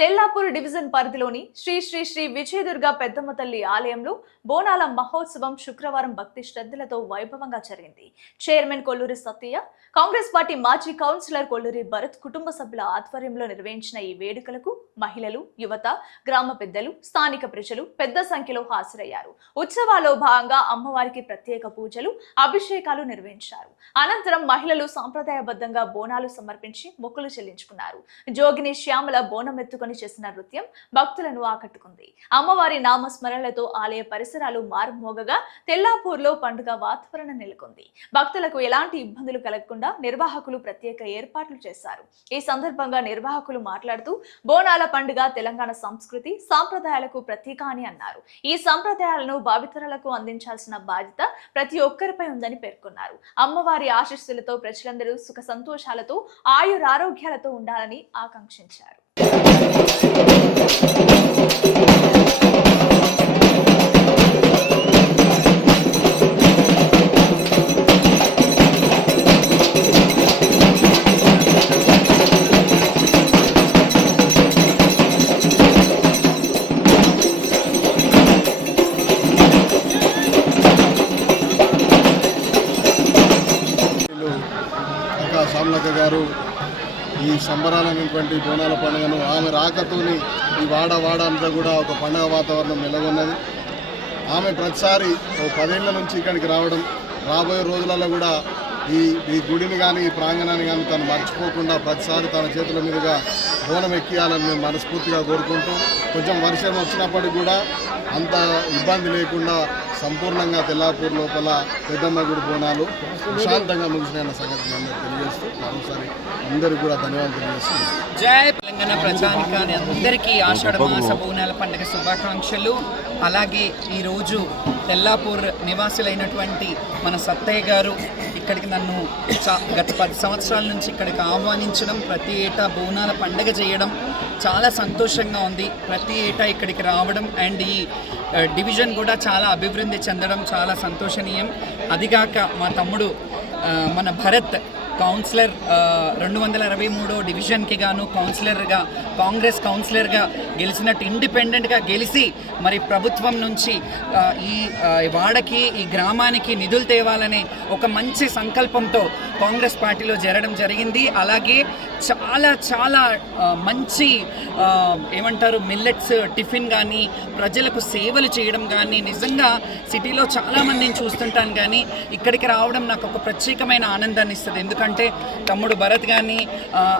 Tellapur division పరిధిలోని శ్రీ శ్రీ శ్రీ విజయదుర్గ పెద్దమ్మ తల్లి ఆలయంలో బోనాల మహోత్సవం శుక్రవారం భక్తి శ్రద్ధలతో వైభవంగా జరిగింది. చైర్మన్ కొల్లూరి సత్తయ్య, కాంగ్రెస్ పార్టీ మాజీ కౌన్సిలర్ కొల్లూరి భరత్ కుటుంబ సభ్యుల ఆధ్వర్యంలో నిర్వహించిన ఈ వేడుకలకు మహిళలు, యువత, గ్రామ పెద్దలు, స్థానిక ప్రజలు పెద్ద సంఖ్యలో హాజరయ్యారు. ఉత్సవాల్లో భాగంగా అమ్మవారికి ప్రత్యేక పూజలు, అభిషేకాలు నిర్వహించారు. అనంతరం మహిళలు సాంప్రదాయబద్ధంగా బోనాలు సమర్పించి మొక్కులు చెల్లించుకున్నారు. జోగిని శ్యామల బోనం ఎత్తుకొని చేసిన నృత్యం భక్తులను ఆకట్టుకుంది. అమ్మవారి నామస్మరణలతో ఆలయ పరిసరాలు మారుమోగగా తెల్లాపూర్లో పండుగ వాతావరణం నెలకొంది. భక్తులకు ఎలాంటి ఇబ్బందులు కలగకుండా నిర్వాహకులు ప్రత్యేక ఏర్పాట్లు చేశారు. ఈ సందర్భంగా నిర్వాహకులు మాట్లాడుతూ బోనాల పండుగ తెలంగాణ సంస్కృతి సాంప్రదాయాలకు ప్రతీక అని అన్నారు. ఈ సంప్రదాయాలను భావితరాలకు అందించాల్సిన బాధ్యత ప్రతి ఒక్కరిపై ఉందని పేర్కొన్నారు. అమ్మవారి ఆశీస్సులతో ప్రజలందరూ సుఖ సంతోషాలతో ఆయురారోగ్యాలతో ఉండాలని ఆకాంక్షించారు. సామ్లక్క గారు ఈ సంబరాలైనటువంటి బోనాల పండుగను ఆమె రాకతోని ఈ వాడ అంతా కూడా ఒక పండుగ వాతావరణం నెలకొన్నది. ఆమె ప్రతిసారి 10 ఏళ్ల నుంచి ఇక్కడికి రావడం, రాబోయే రోజులలో కూడా ఈ గుడిని కానీ ఈ ప్రాంగణాన్ని కానీ తను మర్చిపోకుండా ప్రతిసారి తన చేతుల మీదుగా బోనం ఎక్కియాలని మేము మనస్ఫూర్తిగా కోరుకుంటూ, కొంచెం వర్షం వచ్చినప్పటికీ కూడా అంత ఇబ్బంది లేకుండా సంపూర్ణంగా తెల్లాపూర్ లోపల పెద్దమ్మ గుడి బోనాలు ప్రశాంతంగా ముగిసిన సంగతిని అందరూ తెలియజేస్తూ మరోసారి అందరికీ కూడా ధన్యవాదాలు తెలియజేస్తున్నాం. జై తెలంగాణ ప్రజానికాన్ని అందరికీ ఆషాఢ మాస బోనాల పండుగ శుభాకాంక్షలు. అలాగే ఈరోజు తెల్లాపూర్ నివాసులైనటువంటి మన సత్తయ్య గారు ఇక్కడికి నన్ను గత 10 సంవత్సరాల నుంచి ఇక్కడికి ఆహ్వానించడం, ప్రతి ఏటా బోనాల పండుగ చేయడం చాలా సంతోషంగా ఉంది. ప్రతి ఏటా ఇక్కడికి రావడం అండ్ ఈ డివిజన్ కూడా చాలా అభివృద్ధి చెందడం చాలా సంతోషనీయం. అదిగాక మా తమ్ముడు మన భరత్ కౌన్సిలర్ 223వ డివిజన్కి గాను కాంగ్రెస్ కౌన్సిలర్గా గెలిచినట్టు ఇండిపెండెంట్గా గెలిచి మరి ప్రభుత్వం నుంచి ఈ వాడకి ఈ గ్రామానికి నిధులు తేవాలనే ఒక మంచి సంకల్పంతో కాంగ్రెస్ పార్టీలో చేరడం జరిగింది. అలాగే చాలా మంచి ఏమంటారు మిల్లెట్స్ టిఫిన్ కానీ ప్రజలకు సేవలు చేయడం కానీ, నిజంగా సిటీలో చాలామందిని చూస్తుంటాను కానీ ఇక్కడికి రావడం నాకు ఒక ప్రత్యేకమైన ఆనందాన్ని ఇస్తుంది. ఎందుకంటే తమ్ముడు భరత్ కానీ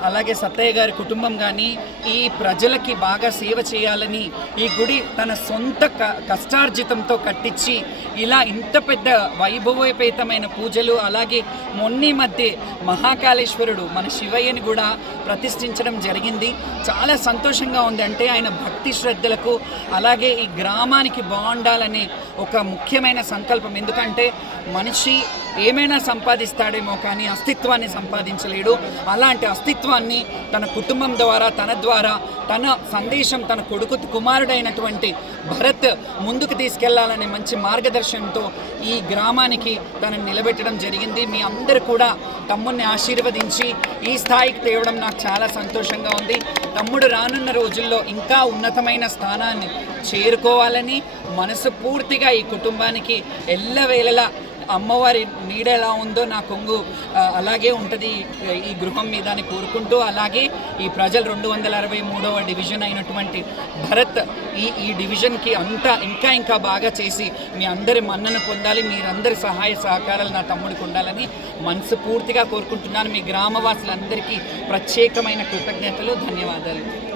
అలాగే సత్తయ్య గారి కుటుంబం కానీ ఈ ప్రజలకి బాగా సేవ చేయాలని ఈ గుడి తన సొంత కష్టార్జితంతో కట్టించి ఇలా ఇంత పెద్ద వైభవోపేతమైన పూజలు, అలాగే మొన్నీ మధ్య మహాకాళేశ్వరుడు మన శివయ్యని కూడా ప్రతిష్ఠించడం జరిగింది. చాలా సంతోషంగా ఉంది. అంటే ఆయన భక్తి శ్రద్ధలకు అలాగే ఈ గ్రామానికి బాగుండాలనే ఒక ముఖ్యమైన సంకల్పం. ఎందుకంటే మనిషి ఏమైనా సంపాదిస్తాడేమో కానీ అస్తిత్వాన్ని సంపాదించలేడు. అలాంటి అస్తిత్వాన్ని తన కుటుంబం ద్వారా తన సందేశం తన కుమారుడైనటువంటి భరత్ ముందుకు తీసుకెళ్లాలనే మంచి మార్గదర్శనంతో ఈ గ్రామానికి తనని నిలబెట్టడం జరిగింది. మీ అందరూ కూడా తమ్ముడిని ఆశీర్వదించి ఈ స్థాయికి తేవడం నాకు చాలా సంతోషంగా ఉంది. తమ్ముడు రానున్న రోజుల్లో ఇంకా ఉన్నతమైన స్థానాన్ని చేరుకోవాలని మనసు పూర్తిగా ఈ కుటుంబానికి ఎల్లవేళలా అమ్మవారి నీడ ఎలా ఉందో నా కొంగు అలాగే ఉంటుంది ఈ గృహం మీద అని కోరుకుంటూ, అలాగే ఈ ప్రజలు 263వ డివిజన్ అయినటువంటి భరత్ ఈ డివిజన్కి ఇంకా బాగా చేసి మీ అందరి మన్నను పొందాలి. మీరందరి సహాయ సహకారాలు నా తమ్ముడికి ఉండాలని మనస్ఫూర్తిగా కోరుకుంటున్నాను. మీ గ్రామవాసులందరికీ ప్రత్యేకమైన కృతజ్ఞతలు, ధన్యవాదాలు.